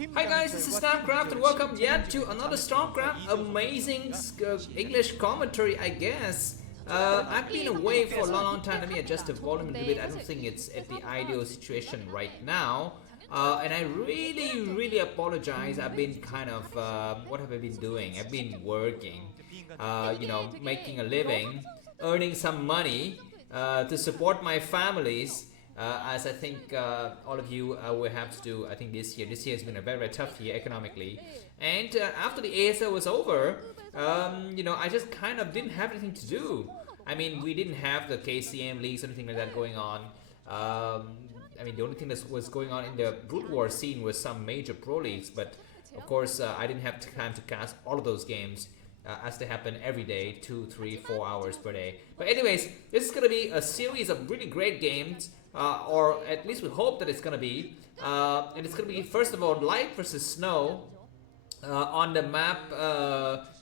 Hi guys, this is Starcraft and welcome yet to another Starcraft amazing English commentary, I guess. I've been away for a long time. Let me adjust the volume a little bit. I don't think it's at the ideal situation right now. And I really apologize. I've been kind of, what have I been doing? I've been working, making a living, earning some money to support my families. As I think all of you will have to do, I think this year has been a very tough year economically. And after the ASL was over, I just kind of didn't have anything to do. I mean, we didn't have the KCM leagues or anything like that going on. I mean, the only thing that was going on in the Broodwar scene was some major pro leagues, but of course I didn't have time to cast all of those games as they happen every day, 2, 3, 4 hours per day. But anyways, this is going to be a series of really great games. Or at least we hope that it's gonna be, and it's gonna be first of all light versus snow on the map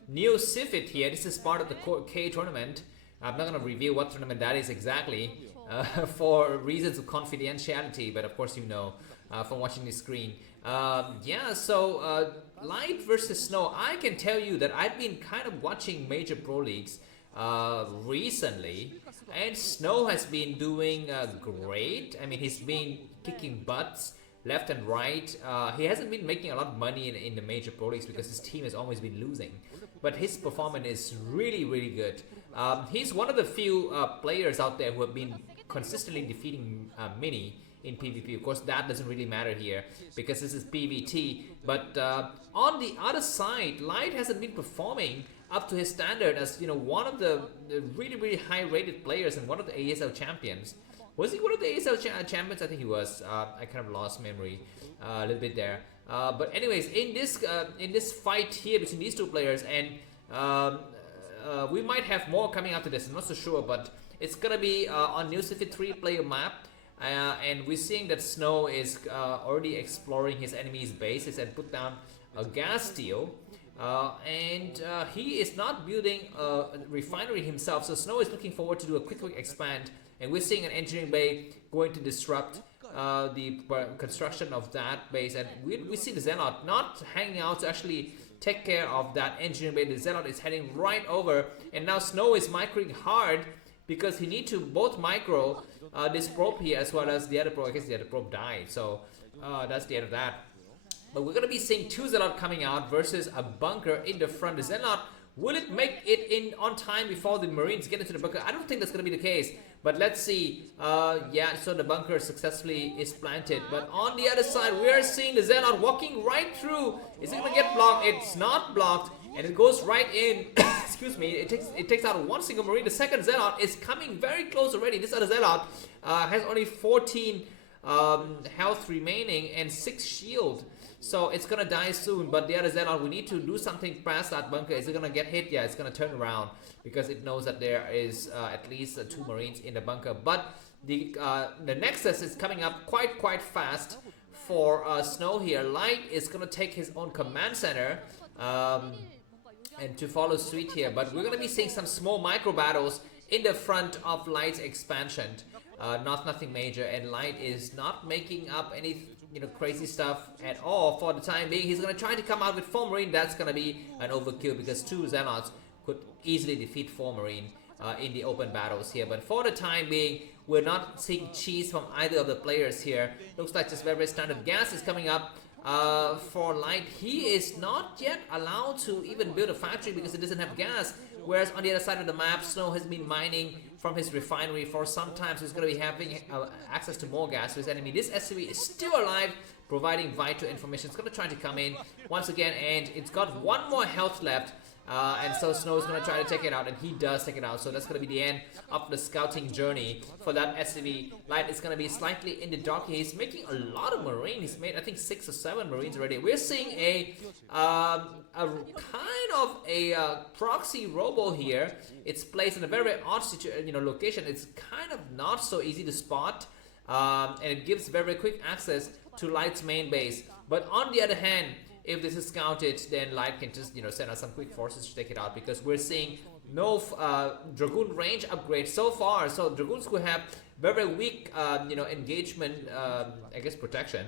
New Sylphid here. This is part of the K tournament. I'm not gonna reveal what tournament that is exactly for reasons of confidentiality, but of course you know from watching the screen. So light versus snow. I can tell you that I've been kind of watching major pro leagues recently, and Snow has been doing great. I mean, he's been kicking butts left and right. He hasn't been making a lot of money in the major pro leagues because his team has always been losing, but his performance is really good. He's one of the few players out there who have been consistently defeating Mini in PvP. Of course, that doesn't really matter here because this is PvT, but on the other side, Light hasn't been performing up to his standard as one of the really high rated players and one of the ASL champions. Was he one of the ASL champions? I think he was. I kind of lost memory a little bit there. But anyways, in this fight here between these two players, and we might have more coming after this. I'm not so sure, but it's gonna be on New Sylphid 3-player map. And we're seeing that Snow is already exploring his enemy's bases and put down a gas steel. And he is not building a refinery himself, so Snow is looking forward to do a quick expand, and we're seeing an engineering bay going to disrupt the construction of that base, and we see the Zealot not hanging out to actually take care of that engineering bay. The Zealot is heading right over, and now Snow is microing hard because he needs to both micro this probe here as well as the other probe. I guess the other probe died, so that's the end of that. But we're going to be seeing two Zealot coming out versus a bunker in the front. The Zealot, will it make it in on time before the Marines get into the bunker? I don't think that's going to be the case. But let's see. So the bunker successfully is planted. But on the other side, we are seeing the Zealot walking right through. Is it going to get blocked? It's not blocked. And it goes right in. Excuse me. It takes out one single Marine. The second Zealot is coming very close already. This other Zealot has only 14 health remaining and 6 shield. So it's gonna die soon, but the other Zealot, we need to do something past that bunker. Is it gonna get hit? Yeah, it's gonna turn around because it knows that there is at least 2 Marines in the bunker. But the Nexus is coming up quite fast for Snow here. Light is gonna take his own command center and to follow suit here. But we're gonna be seeing some small micro battles in the front of Light's expansion. Nothing major, and Light is not making up any crazy stuff at all for the time being. He's gonna try to come out with 4 Marine. That's gonna be an overkill because 2 Zealots could easily defeat 4 Marine in the open battles here. But for the time being, we're not seeing cheese from either of the players here. Looks like just very standard. Gas is coming up for Light. He is not yet allowed to even build a factory because it doesn't have gas. Whereas on the other side of the map, Snow has been mining from his refinery for some time, so he's going to be having access to more gas to his enemy. This SCV is still alive, providing vital information. It's going to try to come in once again, and it's got 1 more health left. And so Snow is going to try to take it out, and he does take it out. So that's going to be the end of the scouting journey for that SCV. Light is going to be slightly in the dark. He's making a lot of Marines. He's made, I think, 6 or 7 Marines already. We're seeing a kind of a proxy robo here. It's placed in a very odd location. It's kind of not so easy to spot, and it gives very quick access to Light's main base. But on the other hand, if this is scouted, then Light can just send out some quick forces to take it out, because we're seeing no Dragoon range upgrade so far. So Dragoons could have very weak engagement, I guess, protection.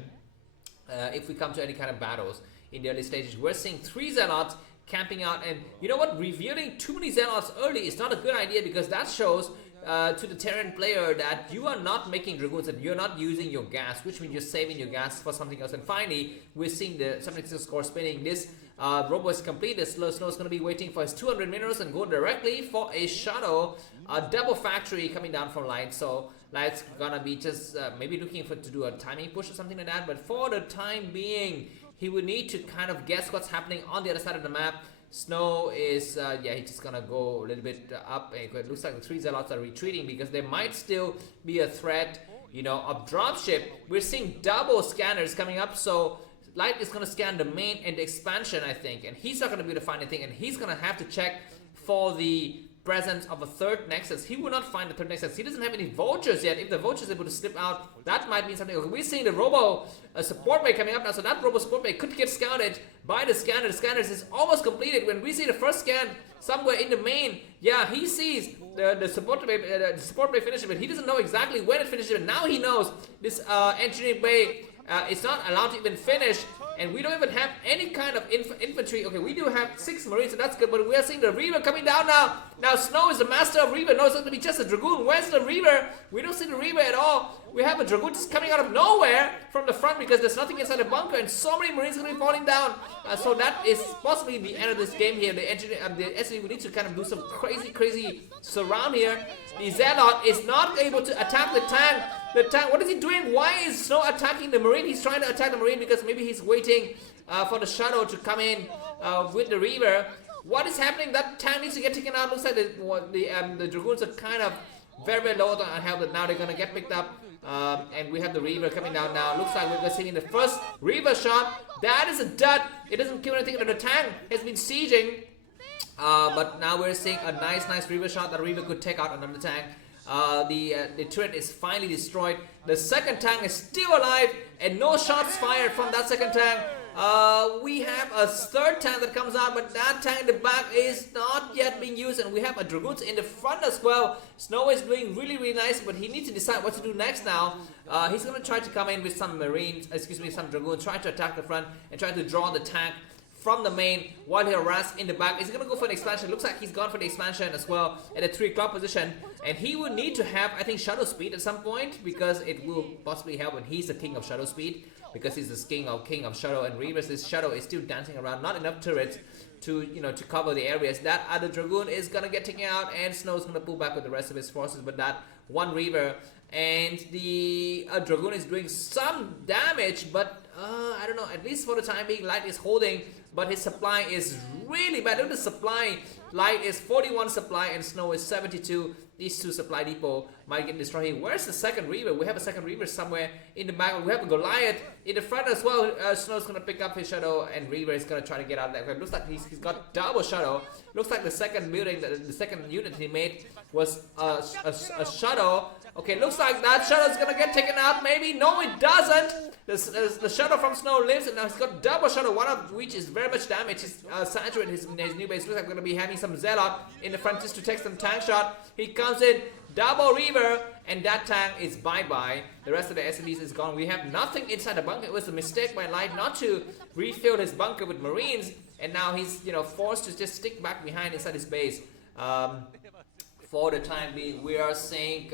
if we come to any kind of battles in the early stages. We're seeing 3 Zealots camping out, and you know what, revealing too many Zealots early is not a good idea, because that shows to the Terran player that you are not making Dragoons and you're not using your gas, which means you're saving your gas for something else. And finally, we're seeing the 76 score spinning. This robo is complete. The Snow's going to be waiting for his 200 minerals and go directly for a shadow, a double factory coming down from Light. So Light's gonna be just maybe looking to do a timing push or something like that, but for the time being, he would need to kind of guess what's happening on the other side of the map. Snow is, yeah, he's just gonna go a little bit up, and it looks like the 3 Zealots are retreating because there might still be a threat, you know, of dropship. We're seeing double scanners coming up, so Light is gonna scan the main and the expansion, I think, and he's not gonna be able to find anything, and he's gonna have to check for the presence of a third nexus. He will not find the third nexus. He doesn't have any vultures yet. If the vulture is able to slip out, that might mean something. We're seeing the robo support bay coming up now, so that robo support bay could get scouted by the scanner. The scanner is almost completed. When we see the first scan somewhere in the main, yeah, he sees the support bay finish, but he doesn't know exactly when it finishes. But now he knows this engineering bay is not allowed to even finish. And we don't even have any kind of infantry. Okay, we do have 6 Marines, so that's good. But we are seeing the Reaver coming down now. Now Snow is the master of Reaver. No, it's not going to be just a Dragoon. Where's the Reaver? We don't see the Reaver at all. We have a Dragoon just coming out of nowhere from the front because there's nothing inside the bunker. And so many Marines are going to be falling down. So that is possibly the end of this game here. The SV will need to kind of do some crazy surround here. The Zealot is not able to attack the tank. The tank, what is he doing? Why is Snow attacking the Marine? He's trying to attack the Marine because maybe he's waiting for the Shadow to come in with the Reaver. What is happening? That tank needs to get taken out. Looks like the Dragoons are kind of very low on health, but now they're going to get picked up. And we have the Reaver coming down now. Looks like we're seeing the first Reaver shot. That is a dud. It doesn't kill anything. The tank has been sieging. But now we're seeing a nice Reaver shot. The Reaver could take out another tank. The turret is finally destroyed. The second tank is still alive, and no shots fired from that second tank. We have a third tank that comes out, but that tank in the back is not yet being used, and we have a Dragoons in the front as well. Snow is doing really nice, but he needs to decide what to do next now. He's going to try to come in with some Marines, some Dragoons, try to attack the front and try to draw the tank from the main while he harassed in the back. He's going to go for the expansion. Looks like he's gone for the expansion as well at a 3 o'clock position. And he will need to have, I think, shadow speed at some point, because it will possibly help. And he's the king of shadow speed, because he's the king of shadow and Reavers. This shadow is still dancing around. Not enough turrets to, to cover the areas. That other Dragoon is going to get taken out, and Snow's going to pull back with the rest of his forces. But that one Reaver and the Dragoon is doing some damage, but I don't know, at least for the time being, Light is holding, but his supply is really bad. Look at the supply. Light is 41 supply and Snow is 72. These 2 supply depot might get destroyed here. Where's the second Reaver? We have a second Reaver somewhere in the back. We have a Goliath in the front as well. Snow's going to pick up his shadow, and Reaver is going to try to get out of that. It looks like he's got double shadow. Looks like the second building, the second unit he made was a shadow. Okay, looks like that shadow is going to get taken out. Maybe. No, it doesn't. The shadow from Snow lives, and now he's got double shadow, one of which is very much damaged. He's saturated his new base. Looks like we're going to be having some Zealot in the front just to take some tank shot. He comes in, double Reaver, and that tank is bye-bye. The rest of the SLEs is gone. We have nothing inside the bunker. It was a mistake by Light not to refill his bunker with Marines, and now he's forced to just stick back behind inside his base. For the time being, we are seeing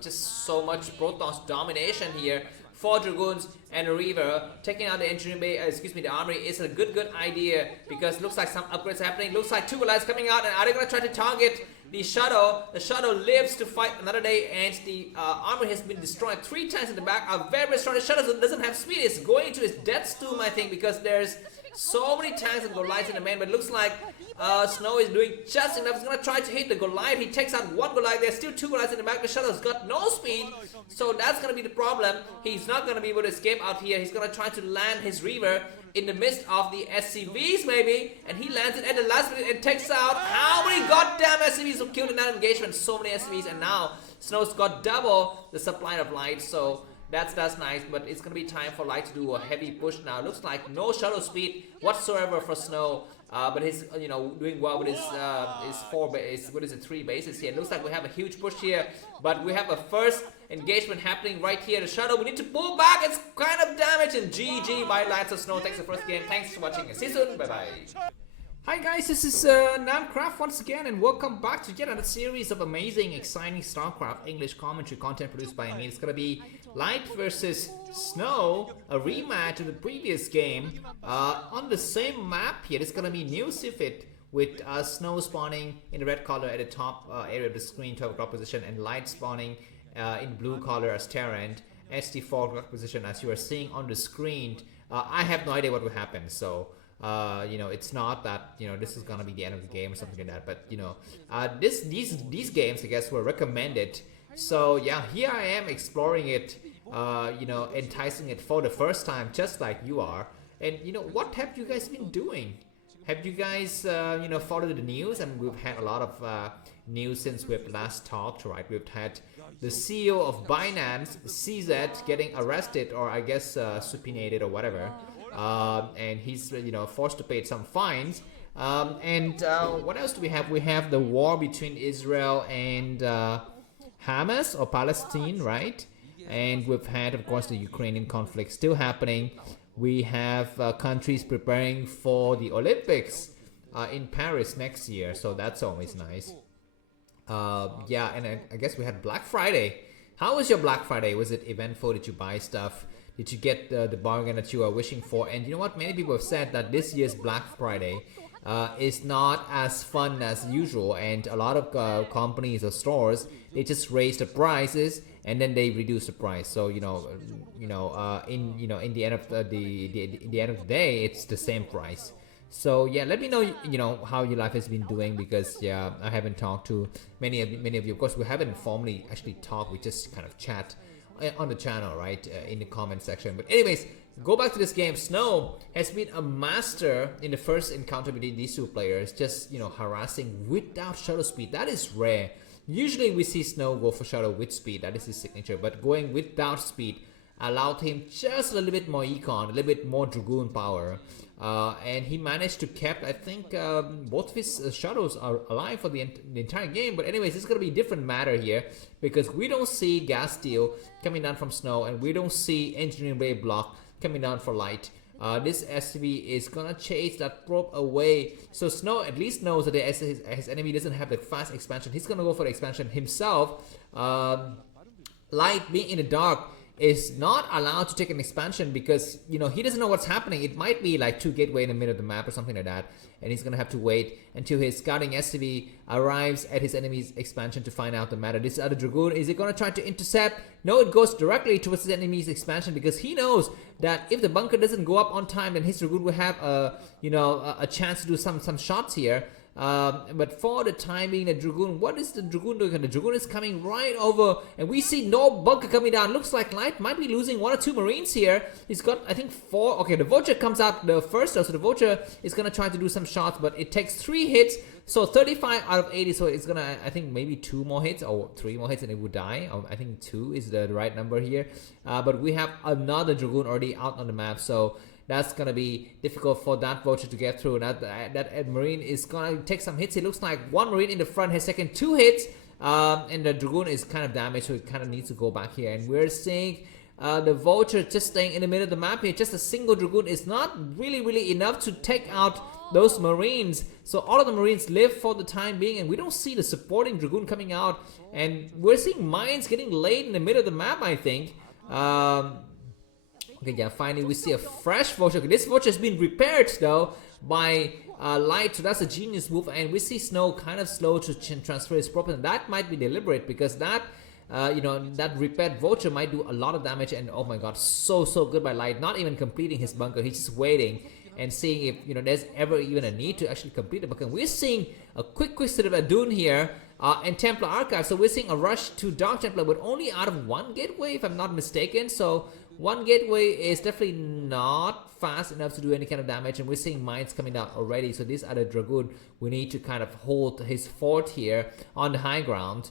just so much Protoss domination here. 4 Dragoons and a Reaver taking out the engineering bay, the armory is a good idea, because looks like some upgrades happening. Looks like 2 Goliaths coming out, and are they going to try to target the Shadow? The Shadow lives to fight another day, and the armor has been destroyed 3 times in the back. A very strong. The Shadow doesn't have speed. It's going into his death tomb, I think, because there's so many tanks and Goliaths in the main. But it looks like Snow is doing just enough. He's going to try to hit the Goliath. He takes out 1 Goliath. There's still 2 Goliaths in the back. The Shadow's got no speed, so that's going to be the problem. He's not going to be able to escape out here. He's going to try to land his Reaver in the midst of the SCVs maybe, and he lands it at the last minute and takes out how many goddamn SCVs were killed in that engagement. So many SCVs, and now Snow's got double the supply of Light, so That's nice, but it's gonna be time for Light to do a heavy push now. Looks like no shuttle speed whatsoever for Snow. But he's doing well with his 3 bases here. It looks like we have a huge push here, but we have a first engagement happening right here. The shuttle, we need to pull back. It's kind of damaged, and GG by Lights of Snow. Thanks for the first game. Thanks for watching, and see you soon. Bye bye. Hi guys, this is Namcraft once again, and welcome back to yet another series of amazing, exciting StarCraft English commentary content produced by me. It's gonna be Light versus Snow, a rematch of the previous game on the same map here. It's gonna be new Sylphid with Snow spawning in the red color at the top area of the screen, 12 o'clock position, and Light spawning in blue color as Terran, ST4 o'clock position as you are seeing on the screen. I have no idea what will happen, so it's not that this is gonna be the end of the game or something like that, but these games I guess were recommended, so yeah, here I am exploring it, enticing it for the first time, just like you are. And what have you guys been doing? Have you guys followed the news? I mean, we've had a lot of news since we've last talked, right? We've had the CEO of Binance, CZ, getting arrested, or I guess supinated or whatever. And he's forced to pay some fines, and what else do we have? We have the war between Israel and Hamas or Palestine, right? And we've had, of course, the Ukrainian conflict still happening. We have countries preparing for the Olympics in Paris next year, so that's always nice. Yeah, and I guess we had Black Friday. How was your Black Friday? Was it eventful? Did you buy stuff? Did you get the bargain that you are wishing for? And you know what? Many people have said that this year's Black Friday is not as fun as usual, and a lot of companies or stores, they just raise the prices and then they reduce the price. So in the end of the end of the day, it's the same price. So yeah, let me know how your life has been doing, because yeah, I haven't talked to many of you. Of course, we haven't formally actually talked. We just kind of chat on the channel, right, in the comment section. But anyways, go back to this game. Snow has been a master in the first encounter between these two players, just harassing without shuttle speed. That is rare. Usually we see Snow go for shuttle with speed, that is his signature, but going without speed allowed him just a little bit more econ, a little bit more Dragoon power, and he managed to keep, I think, both of his shuttles are alive for the entire game. But anyways, it's going to be a different matter here, because we don't see gas steel coming down from Snow, and we don't see engineering bay block coming down for Light. This SV is going to chase that probe away, so Snow at least knows that his enemy doesn't have the fast expansion. He's going to go for the expansion himself. Light, being in the dark, is not allowed to take an expansion because he doesn't know what's happening. It might be like 2 gateway in the middle of the map or something like that, and he's gonna have to wait until his scouting SCV arrives at his enemy's expansion to find out the matter. This other Dragoon, is it gonna try to intercept? No, it goes directly towards his enemy's expansion, because he knows that if the bunker doesn't go up on time, then his Dragoon will have a chance to do some shots here. But for the time being, the Dragoon, what is the Dragoon doing? The Dragoon is coming right over, and we see no bunker coming down. Looks like Light might be losing 1 or 2 Marines here. He's got, I think, 4. Okay, the Vulture comes out the first, so the Vulture is gonna try to do some shots, but it takes 3 hits, so 35 out of 80. So it's gonna, I think, maybe 2 more hits or 3 more hits, and it would die. Or I think 2 is the right number here. But we have another Dragoon already out on the map, so that's gonna be difficult for that Vulture to get through. That Marine is gonna take some hits. It looks like 1 Marine in the front has taken 2 hits, and the Dragoon is kind of damaged, so it kind of needs to go back here. And we're seeing the Vulture just staying in the middle of the map here. Just a single Dragoon is not really enough to take out those Marines. So all of the Marines live for the time being, and we don't see the supporting Dragoon coming out. And we're seeing mines getting laid in the middle of the map, I think. Okay, yeah, finally we see a fresh Vulture. Okay, this Vulture has been repaired though by Light, so that's a genius move. And we see Snow kind of slow to transfer his property. That might be deliberate, because that that repaired Vulture might do a lot of damage. And oh my god, so good by Light, not even completing his bunker. He's just waiting and seeing if there's ever even a need to actually complete the bunker. We're seeing a quick sort of a Dune here and Templar Archive. So we're seeing a rush to Dark Templar, but only out of 1 gateway, if I'm not mistaken. So 1 gateway is definitely not fast enough to do any kind of damage, and we're seeing mines coming out already. So this other Dragoon, we need to kind of hold his fort here on the high ground.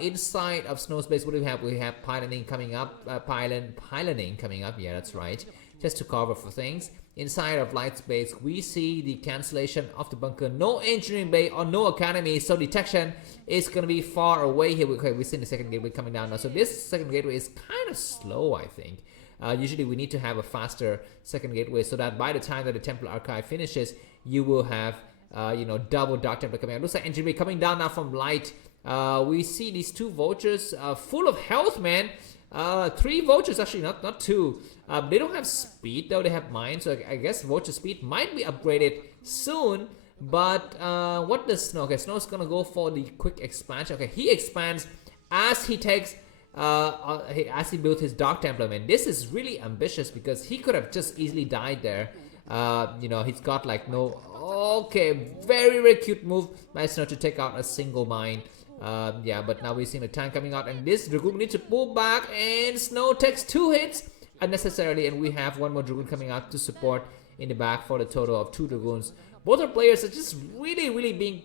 Inside of Snow's base, what do we have? We have piloting coming up, piloting coming up. Yeah, that's right. Just to cover for things. Inside of Light's base, we see the cancellation of the bunker. No engineering bay or no academy, so detection is going to be far away here. Okay, we see the second gateway coming down now. So this second gateway is kind of slow, I think. Usually we need to have a faster second gateway so that by the time that the Templar Archive finishes, you will have, double Dark Templar coming out. Looks like engineering bay coming down now from Light. We see these two vultures full of health, man. 3 vultures, actually, not 2. They don't have speed, though. They have mine, so I guess vulture speed might be upgraded soon. But what does Snow? Okay, Snow's gonna go for the quick expansion. Okay, he expands as he takes, as he builds his Dark Templar. Man, this is really ambitious because he could have just easily died there. He's got like no. Okay, very cute move by Snow to take out a single mine. But now we're seeing the tank coming out, and this Dragoon needs to pull back, and Snow takes 2 hits unnecessarily, and we have 1 more Dragoon coming out to support in the back for the total of 2 Dragoons. Both our players are just really being,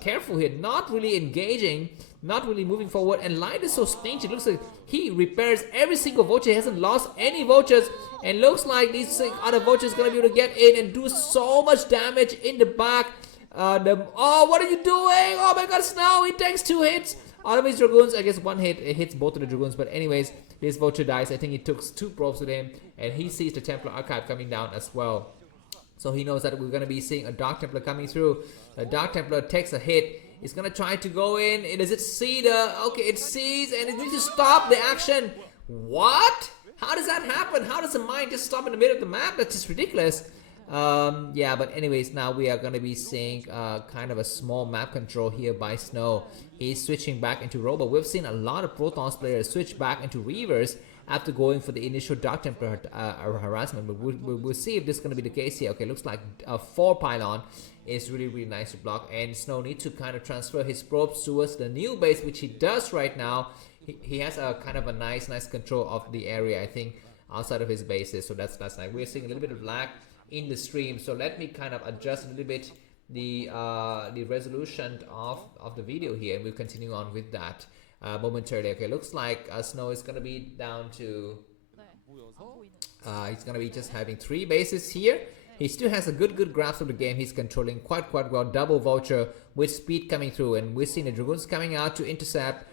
careful here, not really engaging, not really moving forward, and Light is so stingy. It looks like he repairs every single vulture. He hasn't lost any vultures, and looks like these other vultures gonna be able to get in and do so much damage in the back. What are you doing? Oh my god, Snow, he takes 2 hits out of his Dragoons. I guess 1 hit, it hits both of the Dragoons, but anyways, this vulture dies. I think he took 2 probes with him, and he sees the Templar Archive coming down as well. So he knows that we're going to be seeing a Dark Templar coming through. The Dark Templar takes a hit. He's going to try to go in. Does it see the... Okay, it sees, and it needs to stop the action. What? How does that happen? How does the mine just stop in the middle of the map? That's just ridiculous. But anyways, now we are going to be seeing kind of a small map control here by Snow. He's switching back into Robo. We've seen a lot of Protoss players switch back into Reavers after going for the initial Dark Templar harassment, but we'll see if this is going to be the case here. Okay, looks like a 4 pylon is really nice to block, and Snow needs to kind of transfer his probes towards the new base, which he does right now. He has a kind of a nice control of the area, I think, outside of his bases, so that's nice. We're seeing a little bit of lag in the stream, so let me kind of adjust a little bit the resolution of the video here, and we'll continue on with that momentarily. Okay, looks like Snow is gonna be down to he's gonna be just having 3 bases here. He still has a good grasp of the game. He's controlling quite well. Double vulture with speed coming through, and we're seeing the Dragoons coming out to intercept.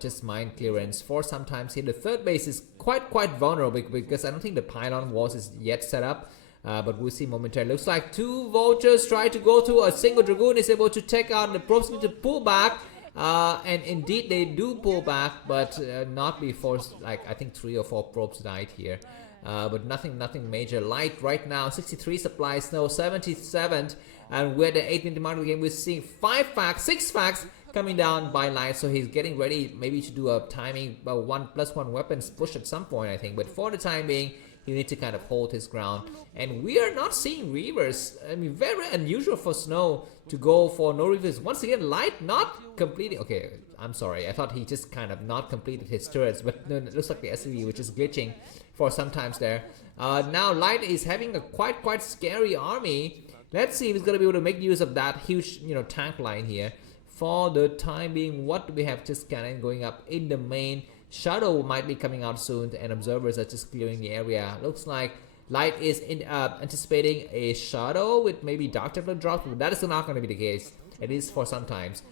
Just mine clearance for sometimes here. The 3rd base is quite vulnerable because I don't think the pylon walls is yet set up. But we'll see momentarily. Looks like 2 vultures try to go through. A single Dragoon is able to take out. The probes need to pull back. And indeed they do pull back, but not before, like, I think 3 or 4 probes died here. But nothing major. Light right now, 63 supplies, Snow 77th. And we're the 8th mark of the game. We're seeing 6 facts coming down by Light. So he's getting ready maybe to do a timing 1+1 weapons push at some point, I think. But for the time being, you need to kind of hold his ground, and we are not seeing Reavers. I mean, very unusual for Snow to go for no Reavers. Once again, Light not completing. Okay, I'm sorry, I thought he just kind of not completed his turrets, but no, it looks like the SCV, which is glitching for sometimes there. Now Light is having a quite scary army. Let's see if he's gonna be able to make use of that huge, tank line here. For the time being, what do we have? Just cannon going up in the main. Shadow might be coming out soon, and observers are just clearing the area. Looks like Light is anticipating a Shadow with maybe Dark Templar drops, but that is not going to be the case, at least for sometimes.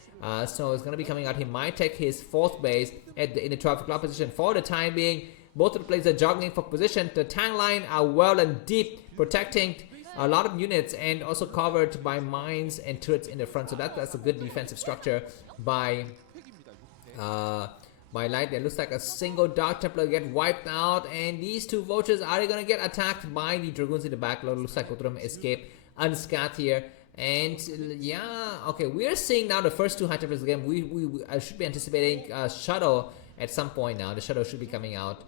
So it's going to be coming out. He might take his 4th base in the 12 o'clock position for the time being. Both of the players are juggling for position. The tank line are well and deep, protecting a lot of units, and also covered by mines and turrets in the front. So that's a good defensive structure by Light. It looks like a single Dark Templar get wiped out, and these 2 vultures are going to get attacked by the Dragoons in the back. Looks like both of them escape unscathed here. And okay, we're seeing now the first 2 High Templars again. We should be anticipating Shadow at some point now. The Shadow should be coming out.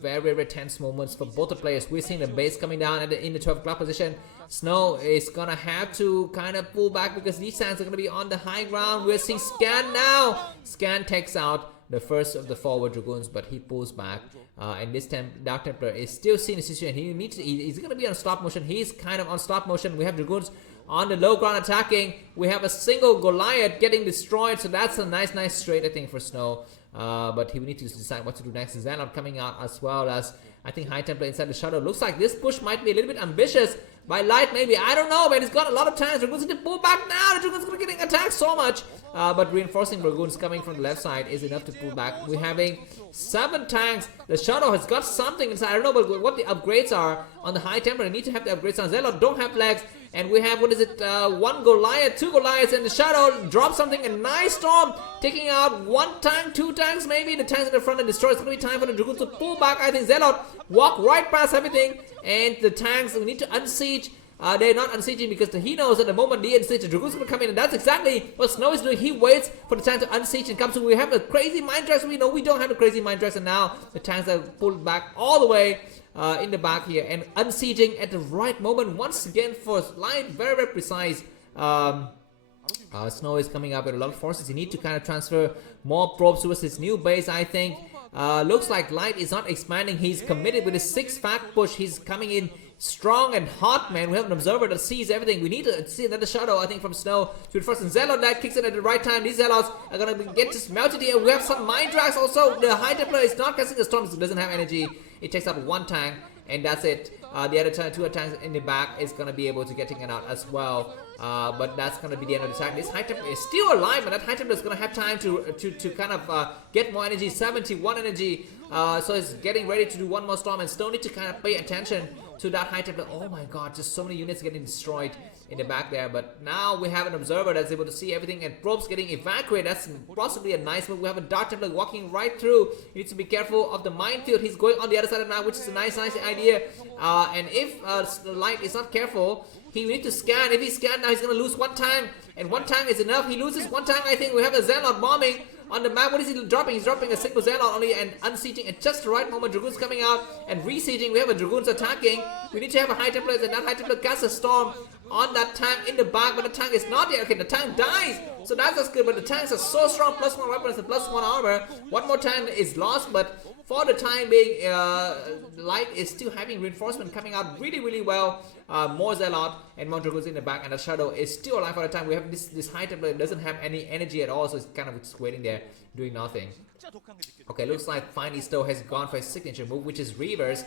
Very tense moments for both the players. We're seeing the base coming down in the 12 o'clock position. Snow is gonna have to kind of pull back because these tanks are gonna be on the high ground. We're seeing Scan now. Scan takes out the first of the forward Dragoons, but he pulls back. And this time, Dark Templar is still seeing the situation. He's gonna be on stop motion. He's kind of on stop motion. We have Dragoons on the low ground attacking. We have a single Goliath getting destroyed, so that's a nice trade, I think, for Snow. But he will need to decide what to do next. Zelle coming out, as well as I think High Templar inside the shadow. Looks like this push might be a little bit ambitious by Light, maybe. I don't know, but he's got a lot of tanks. Dragoons need to pull back now. The Dragoons are getting attacked so much. But reinforcing Dragoons coming from the left side is enough to pull back. We're having 7 tanks. The shadow has got something inside. I don't know but what the upgrades are on the High Templar. They need to have the upgrades on. Zelle don't have legs. And we have, 1 Goliath, 2 Goliaths, and the shadow drops something. A nice storm taking out 1 tank, 2 tanks maybe. The tanks in the front and destroy. It's going to be time for the Dragoons to pull back. I think Zelle walk right past everything. And the tanks, we need to unsiege. They're not unsieging because he knows at the moment the unsiege, the Dragoons are going to come in, and that's exactly what Snow is doing. He waits for the tank to unsiege and come. So we have a crazy mind dress. We know we don't have a crazy mind dress, and now the tanks are pulled back all the way in the back here and unsieging at the right moment once again for Light. Very precise. Snow is coming up with a lot of forces. He needs to kind of transfer more probes towards his new base, I think. Looks like Light is not expanding. He's committed with his 6 fact push. He's coming in strong and hot, man. We have an observer that sees everything. We need to see another shadow, I think, from Snow to first. And Zelle that kicks in at the right time. These Zealots are gonna get just melted here. We have some Mind Drags also. The High Templar is not casting the storms. It doesn't have energy. It takes out 1 tank, and that's it. The other 2 tanks in the back is gonna be able to get taken out as well. But that's gonna be the end of the attack. This High Templar is still alive, but that High Templar is gonna have time to kind of get more energy. 71 energy. So it's getting ready to do 1 more storm, and Snow need to kind of pay attention to that High Templar. Oh my god, just so many units getting destroyed in the back there. But now we have an observer that's able to see everything, and probes getting evacuated. That's possibly a nice move. We have a Dark Templar walking right through. He needs to be careful of the minefield. He's going on the other side of the map, which is a nice idea. And if Light is not careful, he will need to scan. If he scans now, he's going to lose 1 tank, and 1 tank is enough. He loses 1 tank, I think. We have a Zelle bombing on the map. What is he dropping? He's dropping a single Zelle only and unsieging at just the right moment. Dragoons coming out and resieging. We have a Dragoons attacking. We need to have a High Templar, and that High Templar casts a storm on that tank in the back, but the tank is not there. Okay, the tank dies, so that's good, but the tanks are so strong. +1 weapons and +1 armor. 1 more tank is lost, but for the time being, Light is still having reinforcement coming out really well. More Zealot and more Dragoons in the back, and the shadow is still alive for the time. We have this High Templar that doesn't have any energy at all, so it's kind of just waiting there, doing nothing. Okay, looks like finally Stowe has gone for his signature move, which is reverse.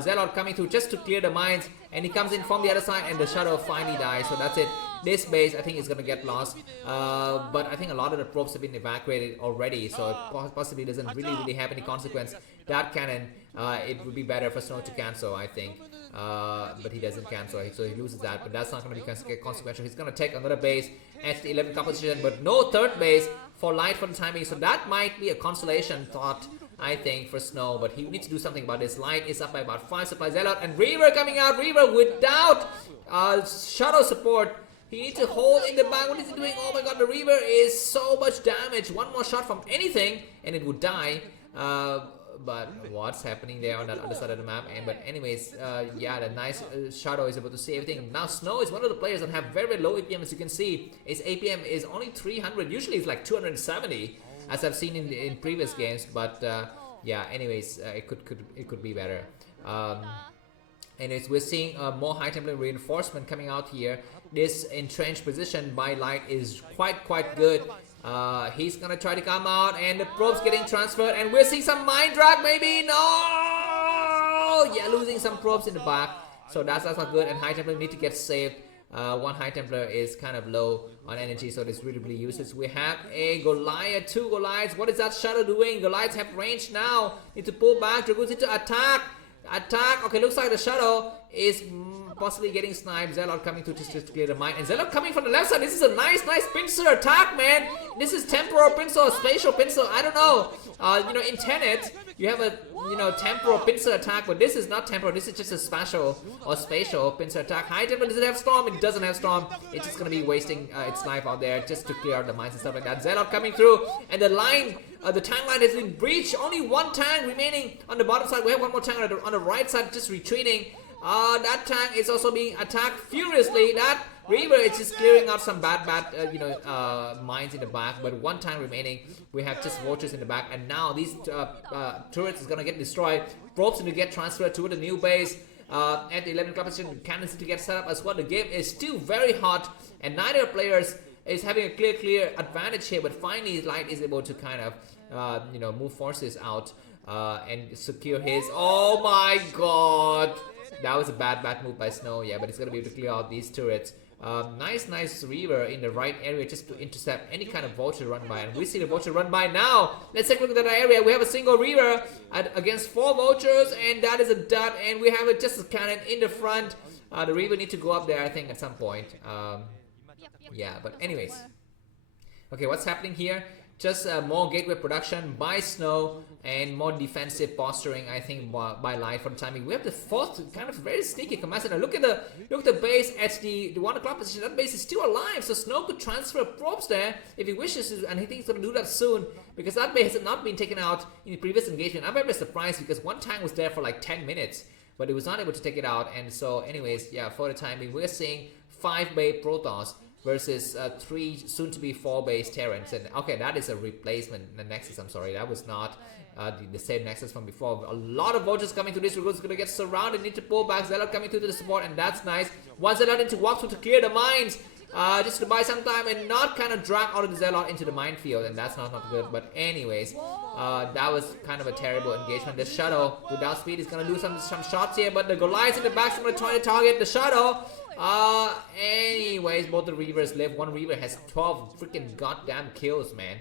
Zealot coming through just to clear the mines, and he comes in from the other side, and the shadow finally dies. So that's it. This base, I think, is gonna get lost. But I think a lot of the probes have been evacuated already, so it possibly doesn't really have any consequence. That cannon, it would be better for Snow to cancel, I think. But he doesn't cancel, so he loses that. But that's not going to be consequential. He's going to take another base at the 11th composition, but no 3rd base for Light for the time being. So that might be a consolation thought, I think, for Snow. But he needs to do something about this. Light is up by about 5 supplies. Zelle and Reaver coming out. Reaver without shadow support. He needs to hold in the back. What is he doing? Oh my god, the Reaver is so much damage. 1 more shot from anything and it would die. But what's happening there on that other side of the map? But anyways, yeah, the nice shadow is able to see everything. Now Snow is one of the players that have very low APM, as you can see. His APM is only 300. Usually it's like 270, as I've seen in previous games. But yeah, anyways, it could be better. Anyways, we're seeing more High Templar reinforcement coming out here. This entrenched position by Light is quite good. He's gonna try to come out, and the probes getting transferred, and we're seeing some Mind Drag maybe. No, yeah, losing some probes in the back, so that's not good. And High Templar need to get saved. 1 High Templar is kind of low on energy, so it's really useless. We have a Goliath, 2 Goliaths. What is that shadow doing? Goliaths have range now. Need to pull back. Dragoons need to attack. Okay, looks like the shadow is possibly getting sniped. Zelle coming to just to clear the mine, and Zelle coming from the left side. This is a nice pincer attack, man. This is temporal pincer or spatial pincer. I don't know. You know, in Tenet you have a temporal pincer attack, but this is not temporal. This is just a spatial or spatial pincer attack. High Templar, does it have storm? It doesn't have storm. It's just gonna be wasting its life out there just to clear out the mines and stuff like that. Zelle coming through, and the line. The tank line has been breached. Only 1 tank remaining on the bottom side. We have 1 more tank on the right side just retreating. That tank is also being attacked furiously. That Reaver is just clearing out some bad mines in the back. But 1 tank remaining. We have just vultures in the back. And now these turrets is going to get destroyed. Probes need to get transferred to the new base. at the 11 o'clock position. Cannons to get set up as well. The game is still very hot, and neither players is having a clear advantage here. But finally, Light is able to kind of move forces out and secure his. Oh my god, that was a bad move by Snow. Yeah, but he's gonna be able to clear out these turrets. Nice Reaver in the right area just to intercept any kind of vulture run by, and we see the vulture run by now. Let's take a look at that area. We have a single Reaver against 4 vultures, and that is a dud. And we have just a cannon in the front. The Reaver need to go up there, I think, at some point. Yeah, but anyways, okay, what's happening here? Just more gateway production by Snow and more defensive posturing, I think, by Light for the timing. We have the 4th kind of very sneaky command center. Look at the base at the 1 o'clock position. That base is still alive, so Snow could transfer probes there if he wishes to, and he thinks he's going to do that soon because that base has not been taken out in the previous engagement. I'm very surprised because one tank was there for like 10 minutes, but it was not able to take it out. And so, anyways, yeah, for the timing, we're seeing 5-bay Protoss versus 3 soon-to-be 4-base Terrans. And okay, that is a replacement, the Nexus, I'm sorry, that was not the same Nexus from before. A lot of vultures coming to this. Dragoon's gonna get surrounded, need to pull back. Zelle coming through to the support, and that's nice. One Zelle need to walk through to clear the mines, just to buy some time and not kind of drag out of the Zelle into the minefield, and that's not good. But anyways, that was kind of a terrible engagement. The Shuttle without speed is gonna do some shots here, but the Goliaths in the back is gonna try to target the Shuttle. Anyways, both the Reavers live. One Reaver has 12 freaking goddamn kills, man.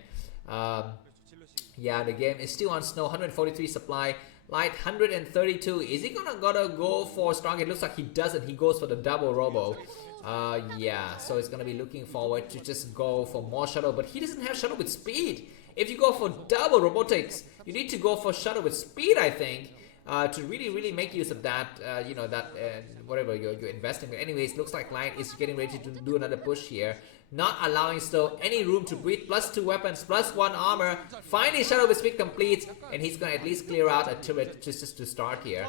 Yeah, the game is still on Snow. 143 supply. Light 132. Is he gonna go for strong? It looks like he doesn't. He goes for the double robo. Yeah, so he's gonna be looking forward to just go for more shuttle, but he doesn't have shuttle with speed. If you go for double robotics, you need to go for shuttle with speed, I think. To really make use of that, whatever you're investing in. Anyways, looks like Light is getting ready to do another push here, not allowing Snow any room to breathe. +2 weapons, +1 armor. Finally, Shuttle with speed completes, and he's gonna at least clear out a turret just to start here,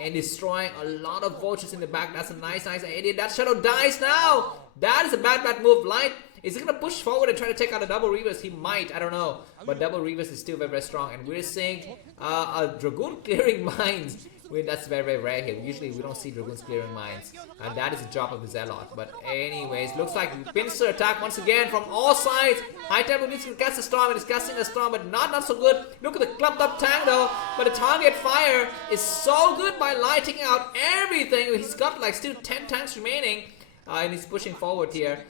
and destroying a lot of vultures in the back. That's a nice idea. That Shuttle dies now. That is a bad move. Light, is he gonna push forward and try to take out the double Reavers? He might, I don't know. But double Reavers is still very strong, and we're seeing a Dragoon clearing mines. That's very rare here. Usually we don't see Dragoons clearing mines, and that is the job of the Zealot. But anyways, looks like pincer attack once again from all sides. High Tempo needs to cast a storm, and is casting a storm, but not so good. Look at the clumped up tank though, but the target fire is so good by Light, taking out everything. He's got like still 10 tanks remaining. And he's pushing forward here.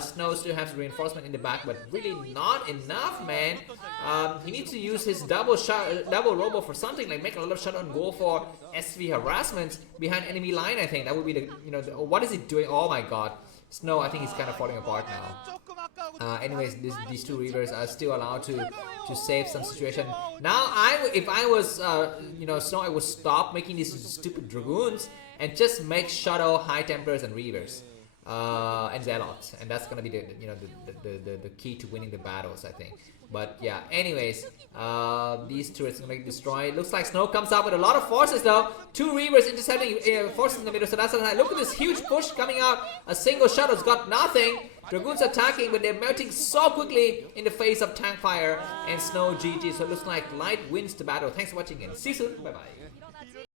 Snow still has reinforcement in the back, but really not enough, man. He needs to use his double robo for something, like make a lot of shutdown and go for SV harassment behind enemy line. I think that would be the what is he doing? Oh my god, Snow, I think he's kind of falling apart now. Anyways, these 2 Reavers are still allowed to save some situation. Now, if I was Snow, I would stop making these stupid Dragoons and just make Shuttle, High Templars, and Reavers. And Zealots, and that's gonna be the key to winning the battles, I think. But yeah, anyways, these turrets are gonna get destroyed. Looks like Snow comes out with a lot of forces though. 2 Reavers intercepting forces in the middle, so that's nice. Look at this huge push coming out. A single Shuttle's got nothing. Dragoons attacking, but they're melting so quickly in the face of tank fire, and Snow GG. So it looks like Light wins the battle. Thanks for watching and see you soon. Bye bye.